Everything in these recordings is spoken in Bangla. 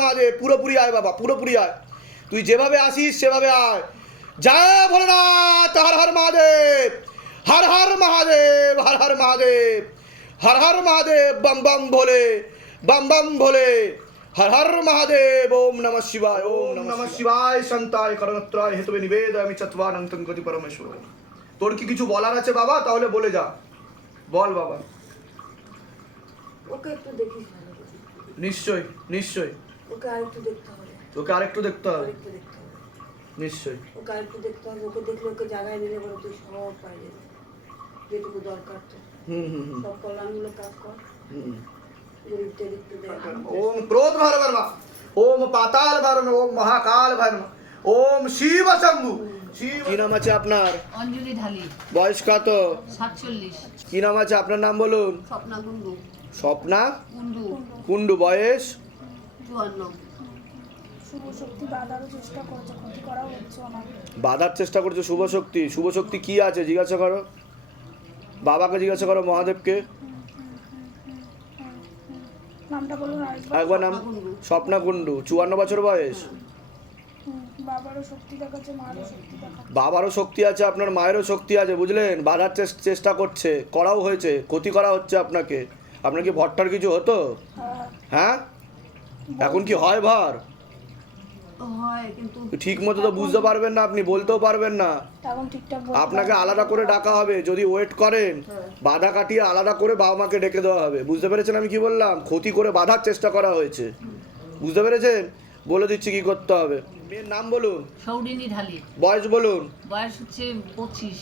মহাদেব পুরোপুরি আয় বাবা পুরোপুরি আয়। তুই যেভাবে আসিস সেভাবে আয়। জয় ভোলেনাথ হর হর মহাদেব হর হর মহাদেব হর হর মহাদেব হর হর মহাদেব বম বম ভোলে বম বম ভোলে হর হর মহাদেব ওম নমঃ শিবায় ওম নমঃ শিবায়। সন্তায় করণত্রায় হেতবে নিবেদ আমি চত্বানন্তং গতি পরমেশ্বর। তোর কি কিছু বলার আছে বাবা? তাহলে বলে যা। বল বাবা। ওকে একটু দেখিস। নিশ্চয় নিশ্চয় ওকে আরেকটু দেখতে হবে। ওকে আরেকটু দেখতে হবে? আরেকটু দেখতে হবে। নিশ্চয়ই। ওকে আরেকটু দেখতে হবে ওকে দেখলে ওকে জায়গায় দিলে বলো তুই সব পাই যেটুকু দরকার তো হুম হুম সব কল্যাণমূলক কাজ কর। হুম ওম ক্রোধ ভরবর্মা ওম পাতাল ভরম ওম মহাকাল ভরম ওম শিব শম্ভু। কি নাম আছে আপনার? অঞ্জলি ঢালি। বয়স কত? 47 কি নাম আছে আপনার নাম বলুন? স্বপ্না কুন্ডু স্বপ্না? কুন্ডু কুন্ডু বয়স? চুয়ান্ন। শুভ শক্তি বাধারও চেষ্টা করছে ক্ষতি করা হচ্ছে আমার বাধার চেষ্টা করছে শুভ শক্তি শুভ শক্তি কি আছে জিজ্ঞাসা করো। বাবাকে জিজ্ঞাসা করো মহাদেবকে। নামটা বলুন একবার নাম। স্বপ্না কুন্ডু চুয়ান্ন বছর বয়স। বাবারও শক্তি আছে আপনার মায়েরও শক্তি আছে বুঝলেন? বাধার চেষ্টা করছে করাও হয়েছে ক্ষতি করা হচ্ছে আপনাকে। আপনার কি ভট্টার কিছু হতো? হ্যাঁ, হ্যাঁ? এখন কি হয় ভার? ঠিক মতো তো বুঝতে পারবেন না আপনি বলতেও পারবেন না। আপনাকে আলাদা করে ডাকা হবে যদি ওয়েট করেন বাধা কাটিয়ে আলাদা করে বাবা মাকে ডেকে দেওয়া হবে। বুঝতে পেরেছেন আমি কি বললাম? ক্ষতি করে বাধার চেষ্টা করা হয়েছে। বুঝতে পেরেছেন? বলে দিচ্ছি কি করতে হবে। মেয়ের নাম বলুন। সৌরিনী ঢালি। বয়স বলুন। বয়স হচ্ছে পঁচিশ।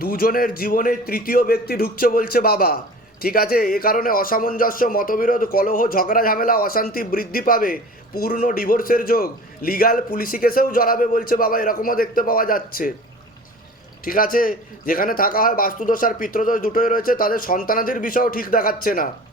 দুজনের জীবনে তৃতীয় ব্যক্তি ঢুকছে বলছে বাবা। ঠিক আছে, এ কারণে অসামঞ্জস্য, মতবিরোধ, কলহ, ঝগড়া, ঝামেলা, অশান্তি বৃদ্ধি পাবে। পূর্ণ ডিভোর্সের যোগ। লিগাল পুলিশি কেসেও জড়াবে বলছে বাবা, এরকমও দেখতে পাওয়া যাচ্ছে। ঠিক আছে, যেখানে থাকা হয় বাস্তুদোষ আর পিত্রদোষ দুটোই রয়েছে, তাদের সন্তানাদির বিষয়ও ঠিক দেখাচ্ছে না।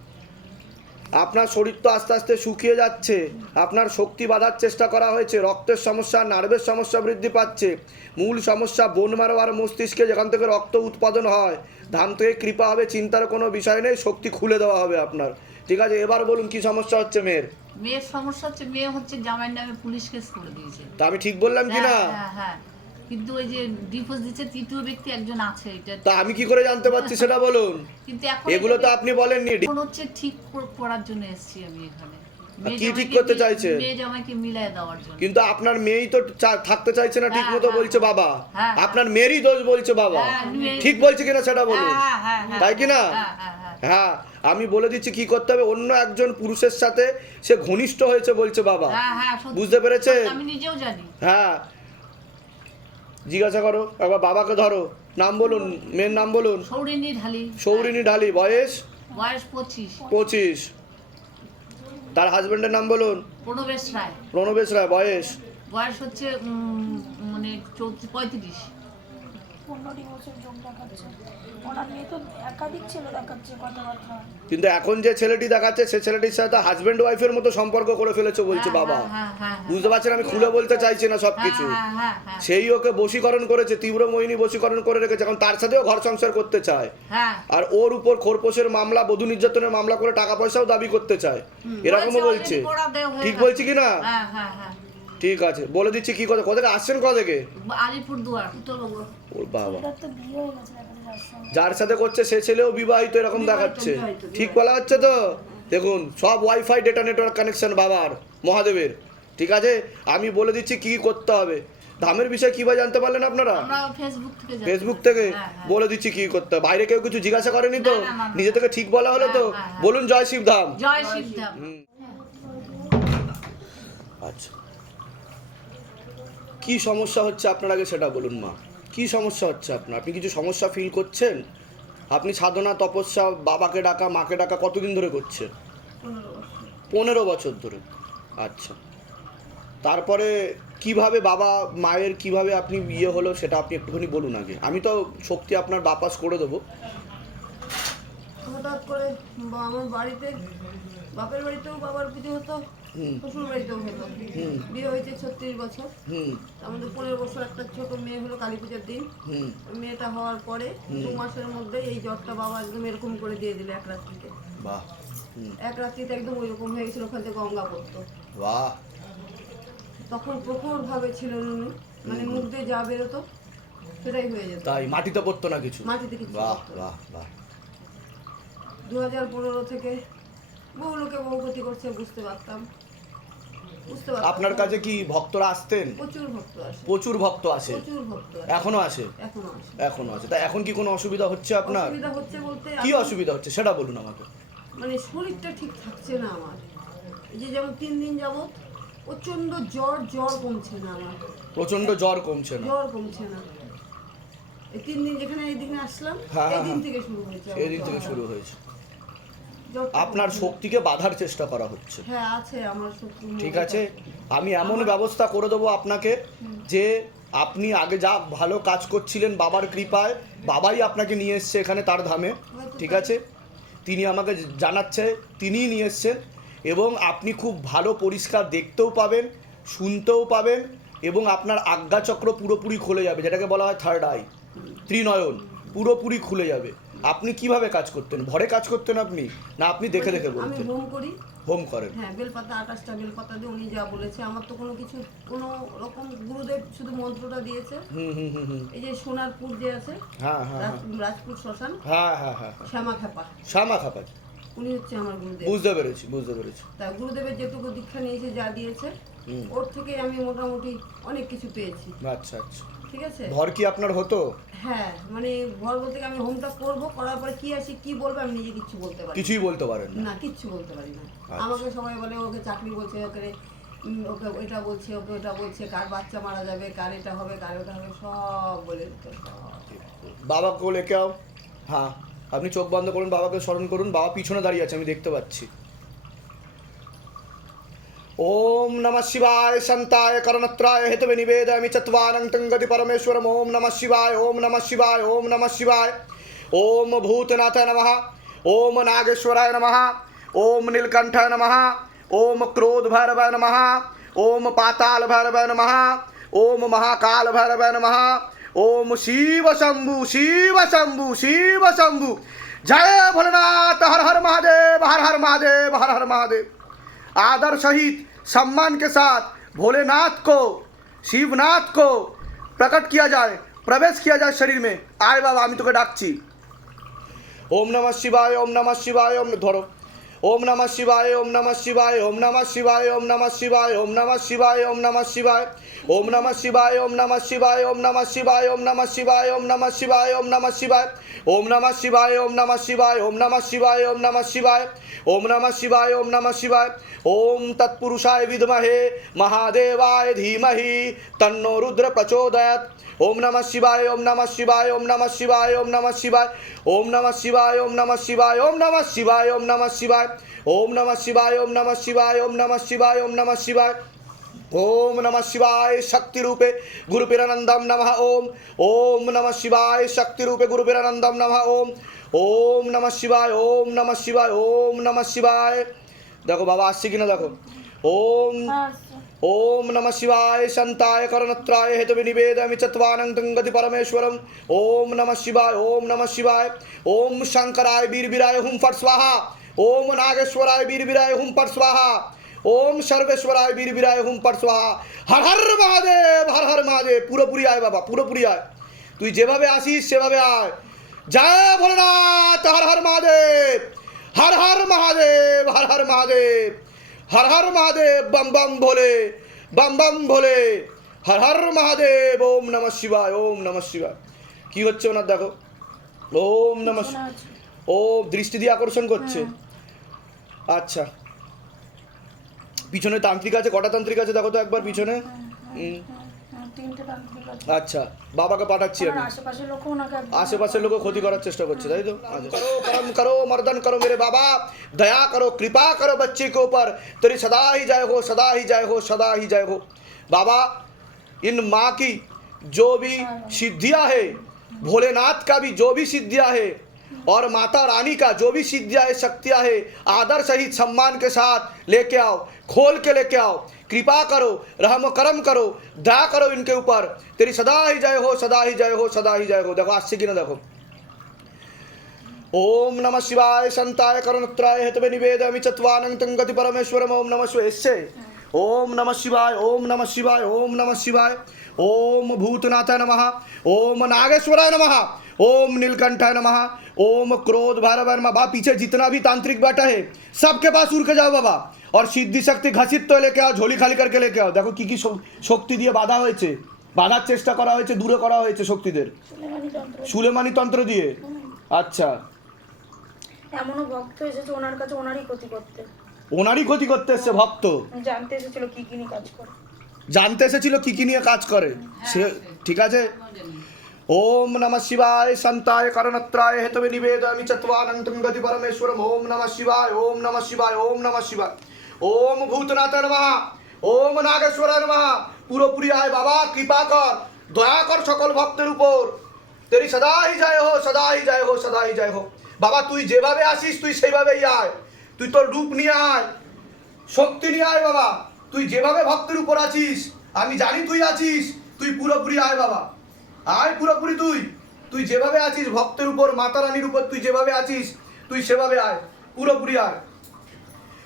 আপনার শরীর তো আস্তে আস্তে শুকিয়ে যাচ্ছে। আপনার শক্তি বাঁধার চেষ্টা করা হয়েছে। রক্তের সমস্যা নার্ভের সমস্যা বৃদ্ধি পাচ্ছে। মূল সমস্যা বোন মারো আর মস্তিষ্কে যেখান থেকে রক্ত উৎপাদন হয় ধাম থেকে কৃপা হবে চিন্তার কোনো বিষয় নেই শক্তি খুলে দেওয়া হবে আপনার। ঠিক আছে এবার বলুন কি সমস্যা হচ্ছে মেয়ের? মেয়ের সমস্যা হচ্ছে মেয়ে হচ্ছে জামাইয়ের নামে পুলিশ কেস করে দিয়েছে। তা আমি ঠিক বললাম কি না? হ্যাঁ, হ্যাঁ হ্যাঁ। কিন্তু ওই যে ডিভোর্স দিচ্ছে তৃতীয় ব্যক্তি একজন আছে এটা তা আমি কি করে জানতে পারছি সেটা বলুন? কিন্তু এখন এগুলো তো আপনি বলেননি। এখন হচ্ছে ঠিক করার জন্য এসেছি আমি এখানে। কি ঠিক করতে চাইছে? মেয়ে জামাইকে মিলাই দেওয়ার জন্য। কিন্তু আপনার মেয়েই তো থাকতে চাইছে না ঠিক হ্যাঁ, মতো হ্যাঁ, বলছে বাবা। হ্যাঁ, আপনার মেয়েরই দোষ বলছে বাবা। ঠিক বলছে কিনা সেটা বলুন? হ্যাঁ, হ্যাঁ, হ্যাঁ, তাই কি না হ্যাঁ, আমি বলে দিচ্ছি কি করতে হবে। অন্য একজন পুরুষের সাথে সে ঘনিষ্ঠ হয়েছে বলছে বাবা। হ্যাঁ, হ্যাঁ, বুঝতে পেরেছেন? আমি নিজেও জানি। হ্যাঁ জিজ্ঞাসা করো একবার বাবাকে ধরো নাম বলুন মেয়ের নাম বলুন। সৌরিনী ঢালি। সৌরিনী ঢালি বয়স? বয়স পঁচিশ। পঁচিশ। তার হাজবেন্ডের নাম বলুন? প্রণবেশ রায়। প্রণবেশ রায় বয়স? বয়স হচ্ছে মানে পঁয়ত্রিশ। পনেরোটি বছর যোগ দেখাচ্ছে। ওনার মেয়ে তো একাধিক ছেলে দেখাচ্ছে কথাবার্তা কিন্তু এখন যে ছেলেটি দেখাচ্ছে সে ছেলেটির সাথে হাজবেন্ড ওয়াইফের মতো সম্পর্ক করে ফেলেছে বলছে হ্যাঁ, বাবা। হ্যাঁ, হ্যাঁ, বুঝতে পারছেন? আমি খুলে বলতে চাইছি না সবকিছু। সেই ওকে বশীকরণ করেছে তীব্র মোহিনী বশীকরণ করে রেখেছে। এখন তার সাথেও ঘর সংসার করতে চায়। হ্যাঁ। আর ওর উপর খোরপোশের মামলা বধূ নির্যাতনের মামলা করে টাকা পয়সাও দাবি করতে চায়। এরকমও বলছে ঠিক বলছি কি না? হ্যাঁ। ঠিক আছে বলে দিচ্ছি কি কথা কোথা থেকে আসছেন কোথা থেকে? আলিপুর দুয়ার ওর বাবা। যার সাথে করছে সে ছেলেও বিবাহিত এরকম দেখাচ্ছে। ঠিক বলা হচ্ছে তো? দেখুন সব ওয়াইফাই ডেটা নেটওয়ার্ক কানেকশন বাবার মহাদেবের। ঠিক আছে? আমি বলে দিচ্ছি কি করতে হবে। ধামের বিষয়ে কীভাবে জানতে পারলেন আপনারা? ফেসবুক থেকে হ্যাঁ, হ্যাঁ। বলে দিচ্ছি কি করতে হবে। বাইরে কেউ কিছু জিজ্ঞাসা করেনি তো। নিজে থেকে ঠিক বলা হলো তো? হ্যাঁ। বলুন জয় শিব ধাম জয় শিবধাম। আচ্ছা। কি সমস্যা হচ্ছে আপনার আগে সেটা বলুন মা। কি সমস্যা হচ্ছে আপনার? আপনি কিছু সমস্যা ফিল করছেন? আপনি সাধনা তপস্যা বাবাকে ডাকা মাকে ডাকা কতদিন ধরে করছেন? পনেরো বছর। ধরে। আচ্ছা। তারপরে কীভাবে বাবা মায়ের কীভাবে আপনি ইয়ে হলো সেটা আপনি একটুখানি বলুন আগে। আমি তো শক্তি আপনার বাপাস করে দেবো। হঠাৎ করে আমার বাড়িতে বাপের বাড়িতেও বাবার পুজো হতো। শ্বশুর বাড়িতেও হতো বিয়ে হয়েছে ছত্রিশ বছর। আমাদের পনেরো বছর একটা ছোট মেয়ে হলো কালী পুজোর দিন। মেয়েটা হওয়ার পরে দু মাসের মধ্যে এই জ্বরটা বাবা একদম এরকম করে দিয়ে দিল এক রাত্রিতে। এক রাত্রিতে একদম ওই রকম হয়ে গেছিল ওখান থেকে গঙ্গা পড়তো। তখন প্রখর ভাবে ছিল উনি মানে মুখ দিয়ে যা বেরোতো সেটাই হয়ে যেত। তাই মাটিতে পড়তো না কিছু? মাটিতে কিছু বাহ বাহ বাহ। দু হাজার পনেরো থেকে বহু লোকে বহু ক্ষতি করছে বুঝতে পারতাম। আপনার কাছে কি ভক্তরা আসতেন? প্রচুর ভক্ত আসে। প্রচুর ভক্ত আসে? প্রচুর ভক্ত এখনও আসে? এখনও আসে। এখনও আছে তা এখন কি কোনো অসুবিধা হচ্ছে আপনার? অসুবিধা হচ্ছে বলতে কি অসুবিধা হচ্ছে? সেটা বলুন আমাকে। মানে শরীরটা ঠিক থাকছে না আমার। এই যে যেমন তিন দিন যাবত প্রচণ্ড জ্বর জ্বর কমছে না আমার। প্রচণ্ড জ্বর কমছে না। জ্বর কমছে না। এই তিন দিন যেখানে এই দিনে আসলাম হ্যাঁ, এই দিন হ্যাঁ। থেকে শুরু হয়েছে আমার। সেদিন থেকে শুরু হয়েছে। আপনার শক্তিকে বাধার চেষ্টা করা হচ্ছে। হ্যাঁ আছে আমার শক্তি ঠিক আছে? আমি এমন ব্যবস্থা করে দেবো আপনাকে যে আপনি আগে যা ভালো কাজ করছিলেন বাবার কৃপায় বাবাই আপনাকে নিয়ে এসছে এখানে তার ধামে। ঠিক আছে? তিনি আমাকে জানাচ্ছে তিনিই নিয়ে এসছেন। এবং আপনি খুব ভালো পরিষ্কার দেখতেও পাবেন শুনতেও পাবেন এবং আপনার আজ্ঞাচক্র পুরোপুরি খুলে যাবে যেটাকে বলা হয় থার্ড আই ত্রিনয়ন পুরোপুরি খুলে যাবে। আপনি কীভাবে কাজ করতেন? ভরে কাজ করতেন আপনি? না আপনি দেখে দেখে আমি বলতেন। হোম করি। হোম করেন। হ্যাঁ বেলপাতা আঠাশটা বেলপাতা দিয়ে উনি যা বলেছে আমার তো কোনো কিছু কোনো রকম গুরুদেব শুধু মন্ত্রটা দিয়েছে। হুম হুম হুম হুম। এই যে সোনারপুর যে আছে হ্যাঁ হ্যাঁ হ্যাঁ। রাজ- রাজপুর শ্মশান হ্যাঁ হ্যাঁ হ্যাঁ। শ্যামা খেপা শ্যামা খাপাজ উনি হচ্ছে আমার গুরুদেব। বুঝতে পেরেছি বুঝতে পেরেছি। তা গুরুদেবের যেটুকু দীক্ষা নিয়েছে যা দিয়েছে হুম। ওর থেকে আমি মোটামুটি অনেক কিছু পেয়েছি। আচ্ছা আচ্ছা। ঠিক আছে? ভর কি আপনার হতো? হ্যাঁ মানে ভর বলতে আমি হোমটা করব করার পরে কি আছে কি বলব আমি নিজে কিছু বলতে পারি কিছুই বলতে পারেন না। কিচ্ছু বলতে পারি না। আচ্ছা। আমাকে সবাই বলে ওকে চাকরি বলছে ওকে ওকে এটা বলছে ওকে ওটা বলছে কার বাচ্চা মারা যাবে কার এটা হবে কার ওটা হবে সব বলে দিত বাবা কোলে কেউ হ্যাঁ আপনি চোখ বন্ধ করুন বাবাকে স্মরণ করুন বাবা পিছনে দাঁড়িয়ে আছে আমি দেখতে পাচ্ছি। ओम नमः शिवाय संताय करणत्राय हेतवे निवेदयामि चत्वारं गति परमेश्वरम। ओम नमः शिवाय, ओम नमः शिवाय, ओम नमः शिवाय। ओम भूतनाथाय नमः, ओम नागेश्वराय नमः, ओम नीलकंठाय नमः, ओम क्रोध भैरवाय नमः, ओम पाताल भैरवाय नमः, ओम महाकाल भैरवाय नमः, ओम शिव शंभु शिव शंभु शिव शंभु जय भोलेनाथ, हर हर महादेव, हर हर महादेव, हर हर महादेव। आदर सहित सम्मान के साथ भोलेनाथ को शिवनाथ को प्रकट किया जाए प्रवेश किया जाए शरीर में आए बाबा আমি তোকে ডাকছি ओम नमः शिवाय ओम नमः शिवाय ओम धरो ওম নম শিবায় ওম নম শিবায় ওম নম শিবায় ওম নম শিবায় ওম নম শিবায় ওম নম শিবায় ওম নম শিবায় ওম নম শিবায় ওম নম শিবায় ওম নম শিবায় ওম নম শিবায় ওম নম শিবায় ওম নম শিবায় ওম নম শিবায় ওম নম শিবায় ওম নম শিবায় ওম নম শিবায় ওম নম শিবায় ওম তৎপুরুষায় বিধমহে মহাদেবায় ধীমহি তন্নো রুদ্র প্রচোদয়াত ওম নম শিবায় ওম নম শিবায় ওম নম শিবায় ওম নম শিবায় ওম নম শিবায় ওম নম শিবায় ওম নম শিবায় ওম নম শিবায় ওম নমঃ শিবায় ওম নমঃ শিবায় ওম নমঃ শিবায় ওম নমঃ শিবায় ওম নম শিবায় শক্তিরূপে গুরুপিরানন্দম নম ওম ওম নম শিবায় শক্তিরূপে গুরুপিরানন্দম নম ওম ওম নম শিবায় ওম নম শিবায় ওম নম শিবায় দেখো বাবা আসছে কিনা দেখো ওম ওম নম শিবায় শান্তায় করণত্রায় হেতবি নিবেদয়ামি চত্বানং গতি পরমেশ্বরম ওম নম শিবায় ওম নম শিবায় ওম শঙ্করায় বীরবীরায় হুম ফট স্বাহা ओम नागेश्वराय वीरवीराय हुम फट स्वाहा ओम सर्वेश्वराय वीरवीराय हुम फट स्वाहा हर हर महादेव हर हर महादेव পুরোপুরি আয় বাবা পুরোপুরি আয় তুই যেভাবে আসিস সেভাবে আয় জয় ভোলেনাথ হর হর মহাদেব হর হর মহাদেব হর হর মহাদেব হর হর মহাদেব বম বম ভোলে বম বম ভোলে হর হর মহাদেব ওম নমঃ শিবায় ওম নমঃ শিবায় কি হচ্ছে ওনার দেখো ওম নমঃ শোনা আছে ও দৃষ্টি দিয়ে আকর্ষণ করছে আচ্ছা। পিছনে তান্ত্রিক আছে কটা তান্ত্রিক আছে দেখো তো একবার পিছনে? আচ্ছা বাবাকে পাঠাচ্ছি আমি। আশেপাশের লোকও ক্ষতি করার চেষ্টা করছে তাই তো? আচ্ছা। করো করম করো মর্দন করো মেরে বাবা দয়া করো কৃপা করো বচ্চে কে উপর। তেরি সদা হি জয় হো সদা হি জয় হো সদা হি জয় হো। বাবা ইন মা কি जो সিদ্ধিয়া হে ভোলেনাথ কাবি का भी जो और माता रानी का जो भी सिद्धियाँ है, शक्तियाँ है आदर सहित सम्मान के साथ लेके आओ, खोल के लेके आओ। कृपा करो, रहम करम करो, दया करो इनके ऊपर। तेरी सदा ही जय हो, सदा ही जय हो, सदा ही जय हो। देखो आश्चर्य से गिना देखो। ओम नमः शिवाय, संताय करुणत्राय निवेद अमी चत्वानंतं गति परमेश्वरम, ओम नमः शिवाय। ओम नमः शिवाय, ओम नमः शिवाय, ओम नमः शिवाय। ओम भूतनाथाय नमः ओम नागेश्वराय नमः ओम नीलकंठाय नमः ओम क्रोध भैरवाय नमः बा पीछे जितना भी तांत्रिक बैठा है सबके पास उड़ के जाओ बाबा और সিদ্ধি শক্তি ঘাসিত তো লেকে আও ঝোলি খালি করকে লেকে আও দেখো কি কি শক- শক্তি দিয়ে বাধা হয়েছে বাধার চেষ্টা করা হয়েছে দূরে করা হয়েছে শক্তিদের সুলেমানি তন্ত্র সুলেমানি তন্ত্র দিয়ে আচ্ছা এমনও ভক্ত এসেছে ওনার কাছে ওনারই ক্ষতি করতে ওনারই ক্ষতি করতে এসছে ভক্ত জানতে এসেছিল কি কি নিয়ে কাজ করে জানতে এসেছিল কি কি নিয়ে কাজ করে। সে ঠিক আছে? ওম নমঃ শিবায় সন্তায় করণত্রায় হেতবে নিবেদয়ামি চত্বানন্তম গতি পরমেশ্বরম। ওম নমঃ শিবায় ওম নমঃ শিবায় ওম নমঃ শিবায়। ওম ভূতনাথ নমঃ। ওম নাগেশ্বরায় নমঃ। পুরোপুরি আয় বাবা কৃপা কর দয়া কর সকল ভক্তের উপর। তেরি সদাই জয় হো সদাই জয় হো সদাই জয় হো। বাবা তুই যেভাবে আসিস তুই সেইভাবেই আয়। তুই তোর রূপ নিয়ে আয় শক্তি নিয়ে আয় বাবা। তুই যেভাবে ভক্তের উপর আছিস আমি জানি তুই আছিস তুই পুরোপুরি আয় বাবা আয় পুরোপুরি তুই তুই যেভাবে আছিস ভক্তের উপর মাতা রানীর উপর তুই যেভাবে আছিস তুই সেভাবে আয় পুরোপুরি আয়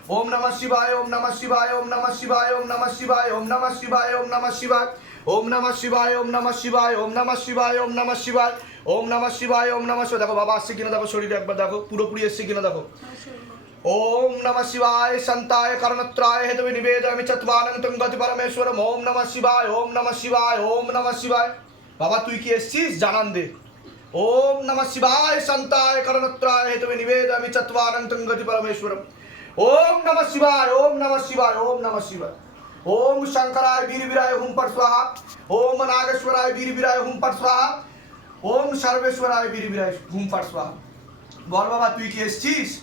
ওম নমঃ শিবায় ওম নমঃ শিবায় ওম নমঃ শিবায় ওম নমঃ শিবায় ওম নমঃ শিবায় ওম নমঃ শিবায় ওম নমঃ শিবায় ওম নমঃ শিবায় ওম নমঃ শিবায় ওম নমঃ শিবায় ওম নমঃ শিবায় ওম নমঃ শিবায় দেখো বাবা আসছে কিনা দেখো শরীরে একবার দেখো পুরোপুরি এসছে কিনা দেখো ओम नम शिवाय संताय कर्णत्राय हेतु निवेदयामि चत्वारंतं गति परमेश्वर ओम नम शिवाय, ओम नम शिवाय, ओम नम शिवाय। बाबा, तू की एसिस जानन दे ओम नम शिवाय संताय कर्णत्राय हेतु निवेदयामि चत्वारंतं गति परमेश्वर ओम नम शिवाय, ओम नम शिवाय, ओम नम शिवाय। ओम शंकराय वीरविराय हुम पर स्वाहा। ओम नागेश्वराय वीरविराय हुम पर स्वाहा। ओम सर्वेश्वराय वीरविराय हुम पर स्वाहा। बोल बाबा, तू की एसिस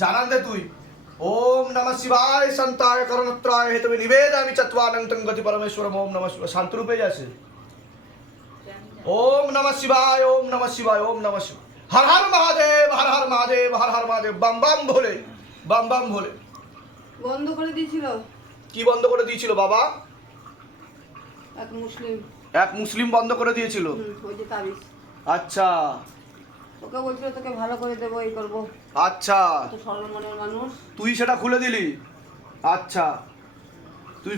জানান দে তুই। ওম নমঃ শিবায় সন্তায় করণত্রায় হেতবে নিবেদয়ামি চত্বানন্तं গতি পরমেশ্বরম ওম নমঃ শিবায়। শান্তরূপে যাচ্ছে ওম নমঃ শিবায় ওম নমঃ শিবায় ওম নমঃ শিবায়। হর হর মহাদেব হর হর মহাদেব হর হর মহাদেব বাম বাম ভোলে বাম বাম ভোলে। বন্ধ করে দিয়েছিল। কি বন্ধ করে দিয়েছিল বাবা? এক মুসলিম। এক মুসলিম বন্ধ করে দিয়েছিল? আচ্ছা। ওকে বলছিল তোকে ভালো করে দেবো এই করব। আচ্ছা। তো সরল মনের মানুষ। তুই সেটা খুলে দিলি? আচ্ছা। তুই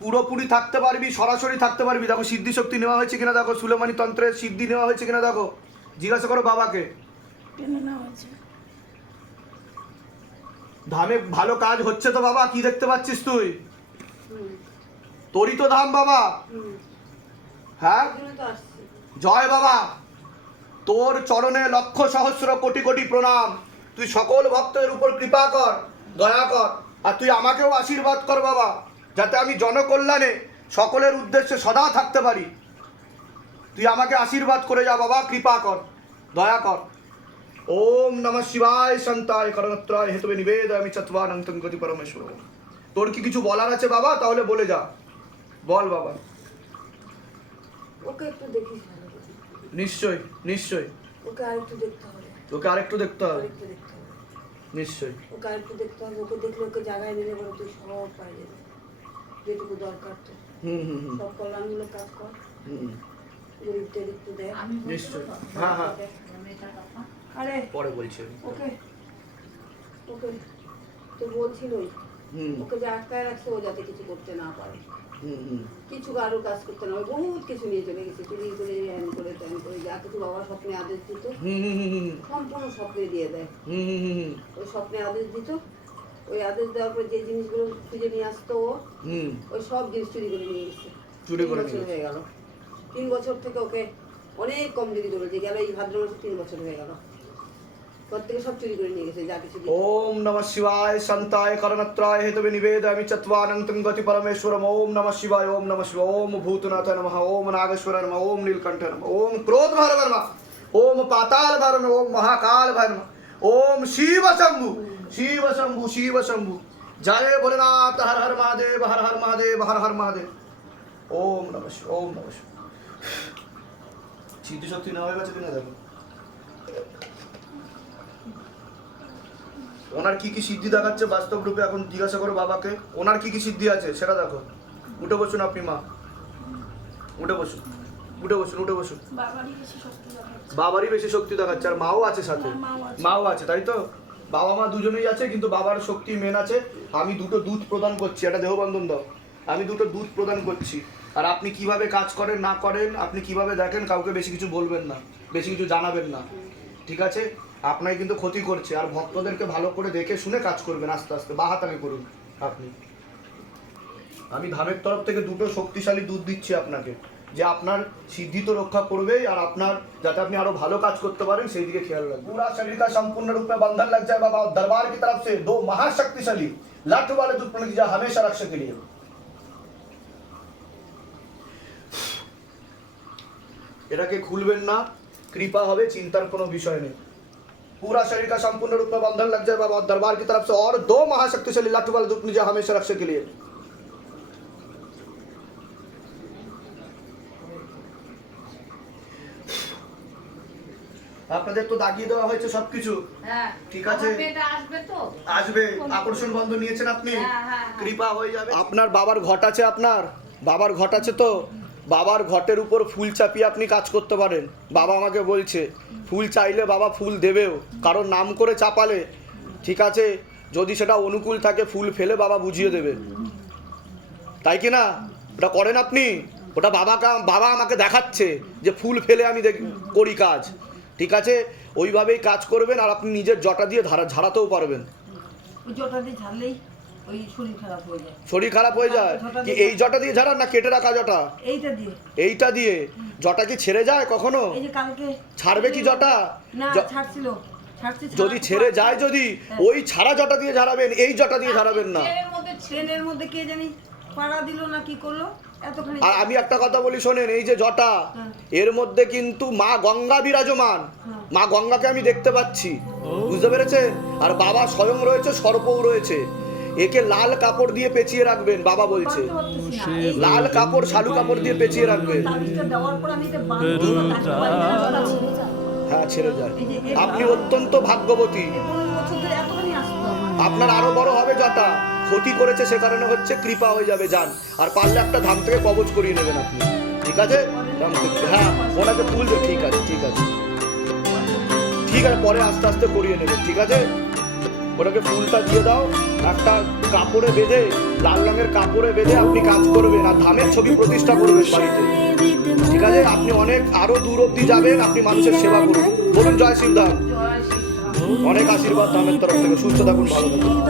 পুরোপুরি থাকতে পারবি সরাসরি থাকতে পারবি। দেখো সিদ্ধি শক্তি নেওয়া হয়েছে কিনা দেখো সুলেমানি তন্ত্রের সিদ্ধি নেওয়া হয়েছে কিনা দেখো। জিজ্ঞাসা করো বাবাকে। ধামে ভালো কাজ হচ্ছে তো বাবা কি দেখতে পাচ্ছিস তুই? তোরই তো ধাম বাবা। হ্যাঁ? জয় বাবা। তোর চরণে লক্ষ সহস্র কোটি কোটি প্রণাম। তুই সকল ভক্তের উপর কৃপা কর, দয়া কর, আর তুই আমাকেও আশীর্বাদ কর বাবা, যাতে আমি জনকল্যাণে সকলের উদ্দেশ্যে সদা থাকতে পারি। তুই আমাকে আশীর্বাদ করে যা বাবা, কৃপা কর, দয়া কর। ওম নমঃ শিবায় সন্তায় করণত্রায়, হেতবে নিবেদ আমি চত্বানন্তম গতি পরমেশ্বর। তোর কি কিছু বলার আছে বাবা? তাহলে বলে যা। বল বাবা। ওকে একটু দেখিস। নিশ্চয় নিশ্চয় ওকে আর একটু দেখতে হবে। তোকে আরেকটু দেখতে হবে। আরেকটু দেখতে হবে। নিশ্চয়ই। ওকে আর একটু দেখতে হবে ওকে দেখলে ওকে জায়গায় নিলে বলে তুই সব পাই যাবে। যেটুকু দরকার তো। হুম হুম সব কল্যাণমূলক কাজ কর। হুম গরিবদের একটু নিশ্চয়ই। তো? হ্যাঁ হ্যাঁ। আরে। পরে বলছি ওকে। ওকে। তো বলছিলই। হুম। ওকে যে আটকায় রাখছে ও যাতে কিছু করতে না পারে। কিছু কারও কাজ করতে না বহুত কিছু নিয়ে চলে গেছে চুরি করে হ্যান করে ত্যান করে যা কিছু বাবা স্বপ্নে আদেশ দিত সম্পূর্ণ স্বপ্নে দিয়ে দেয়। ওই স্বপ্নে আদেশ দিত ওই আদেশ দেওয়ার পর যে জিনিসগুলো খুঁজে নিয়ে আসতো ও ওই সব জিনিস চুরি করে নিয়ে গেছে। চুরি করে হয়ে গেল। তিন বছর থেকে ওকে অনেক কম চুরি করেছে গেল এই ভাদ্র মাসে তিন বছর হয়ে গেল। ओम नमः शिवाय संताय करणत्राय हेतवे निवेदयामि चत्वानन्तं गति परमेश्वरम ओम नमः शिवाय ओम नमः शिवाय ओम भूतनाथ नमः ओम नागेश्वर नमः ओम नीलकंठ नमः ओम क्रोध भैरव नमः ओम पाताल भैरव नमः ओम महाकाल भैरव नमः ओम शिव शंभु शिव शंभु शिव शंभु जय भोलेनाथ हर हर महादेव हर हर महादेव हर हर महादेव ओम नमः शिवाय ओम नमः शिवाय সিদ্ধি শক্তি নেওয়া হয়ে গেছে কিনা দেখো ওনার কি কি সিদ্ধি দেখাচ্ছে বাস্তব রূপে এখন জিজ্ঞাসা করো বাবাকে। ওনার কি কি সিদ্ধি আছে? সেটা দেখো। উঠে বসুন আপনি মা। উঠে বসুন। উঠে বসুন উঠে বসুন। বাবারই বেশি শক্তি দেখাচ্ছে। আর মাও আছে সাথে। হ্যাঁ, মাও আছে। মাও আছে তাই তো? বাবা মা দুজনেই আছে কিন্তু বাবার শক্তি মেন আছে। আমি দুটো দুধ প্রদান করছি একটা দেহবন্ধন দাও। আমি দুটো দুধ প্রদান করছি। আর আপনি কীভাবে কাজ করেন না করেন আপনি কীভাবে দেখেন কাউকে বেশি কিছু বলবেন না বেশি কিছু জানাবেন না। ঠিক আছে? আপনাকে কিন্তু ক্ষতি করছে আর ভক্তদেরকে ভালো করে দেখে শুনে কাজ করবেন আস্তে আস্তে বাহাতামি করুন আপনি আমি ধামের তরফ থেকে দুটো শক্তিশালী দুধ দিচ্ছি আপনাকে যে আপনার সিদ্ধি তো রক্ষা করবেই আর আপনার যাতে আপনি আরো ভালো কাজ করতে পারেন সেই দিকে খেয়াল রাখবেন पूरा शरीर का संपूर्ण रूप में बंधन लग जाए बाबा और दरबार की तरफ से दो महाशक्तिशाली लाठ वाले दूध प्रणीत जा हमेशा रक्षा के लिए এটাকে খুলবেন না কৃপা হবে চিন্তার কোনো বিষয় নেই पूरा शरीर का संपूर्ण रूप में बंधन लग जाए बाबा और दरबार की तरफ से और दो महाशक्तिशाली लाठ वाले दूध प्रणीत जा हमेशा रक्षा के लिए আপনাদের তো দাগিয়ে দেওয়া হয়েছে সবকিছু হ্যাঁ ঠিক আছে। আমার মেয়েটা আসবে তো আসবে আকর্ষণ বন্ধ নিয়েছেন আপনি হ্যাঁ, হ্যাঁ, হ্যাঁ। কৃপা হয়ে যাবে আপনার বাবার ঘট আছে আপনার বাবার ঘট আছে তো বাবার ঘটের উপর ফুল চাপিয়ে আপনি কাজ করতে পারেন বাবা আমাকে বলছে ফুল চাইলে বাবা ফুল দেবেও, কারণ নাম করে চাপালে, ঠিক আছে? যদি সেটা অনুকূল থাকে, ফুল ফেলে বাবা বুঝিয়ে দেবে। তাই কি না? ওটা করেন আপনি? ওটা বাবাকে বাবা আমাকে দেখাচ্ছে যে ফুল ফেলে আমি করি কাজ। ঠিক আছে? ওইভাবেই কাজ করবেন আর আপনি নিজের জটা দিয়ে ঝাড়াতেও পারবেন। জটা দিয়ে ঝাড়লেই শরীর খারাপ হয়ে যায়। হয়ে যায়? কি এই জটা দিয়ে ঝাড়ান না কেটে রাখা জটা? এইটা দিয়ে। এইটা দিয়ে? জটা কি ছেড়ে যায় কখনো? এই যে কালকে ছাড়বে কি জটা? না ছাড়ছিল। যদি ছেড়ে যায় যদি ওই ছাড়া জটা দিয়ে ঝাড়াবেন এই জটা দিয়ে ঝাড়াবেন না। ট্রেনের মধ্যে কে জানি পাড়া দিল না কি করল? আর আমি একটা কথা বলি শোনেন এই যে জটা হ্যাঁ। এর মধ্যে কিন্তু মা গঙ্গা বিরাজমান। হ্যাঁ। মা গঙ্গাকে আমি দেখতে পাচ্ছি। বুঝতে পেরেছেন? আর বাবা স্বয়ং রয়েছে সর্পও রয়েছে। একে লাল কাপড় দিয়ে পেঁচিয়ে রাখবেন বাবা বলছে লাল কাপড় শালু কাপড় দিয়ে পেঁচিয়ে রাখবেন। হ্যাঁ ছেড়ে যায় আপনি অত্যন্ত ভাগ্যবতী। আপনার আরও বড় হবে জটা ক্ষতি করেছে সে কারণে হচ্ছে কৃপা হয়ে যাবে যান আর পারলে একটা ধাম থেকে কবচ করিয়ে নেবেন আপনি ঠিক আছে হ্যাঁ ওনাকে তুলবে ঠিক আছে ঠিক আছে ঠিক আছে পরে আস্তে আস্তে করিয়ে নেবেন ঠিক আছে ওনাকে ফুলটা দিয়ে দাও। একটা কাপড়ে বেঁধে, লাল রঙের কাপড়ে বেঁধে আপনি কাজ করবেন আর ধামের ছবি প্রতিষ্ঠা করবেন বাড়িতে। ঠিক আছে? আপনি অনেক, আরও দূর অব্দি যাবেন, আপনি মানুষের সেবা করুন। বলুন, জয় জয় অনেক আশীর্বাদ ধামের তরফ থেকে। সুস্থ থাকুন, ভালো থাকুন।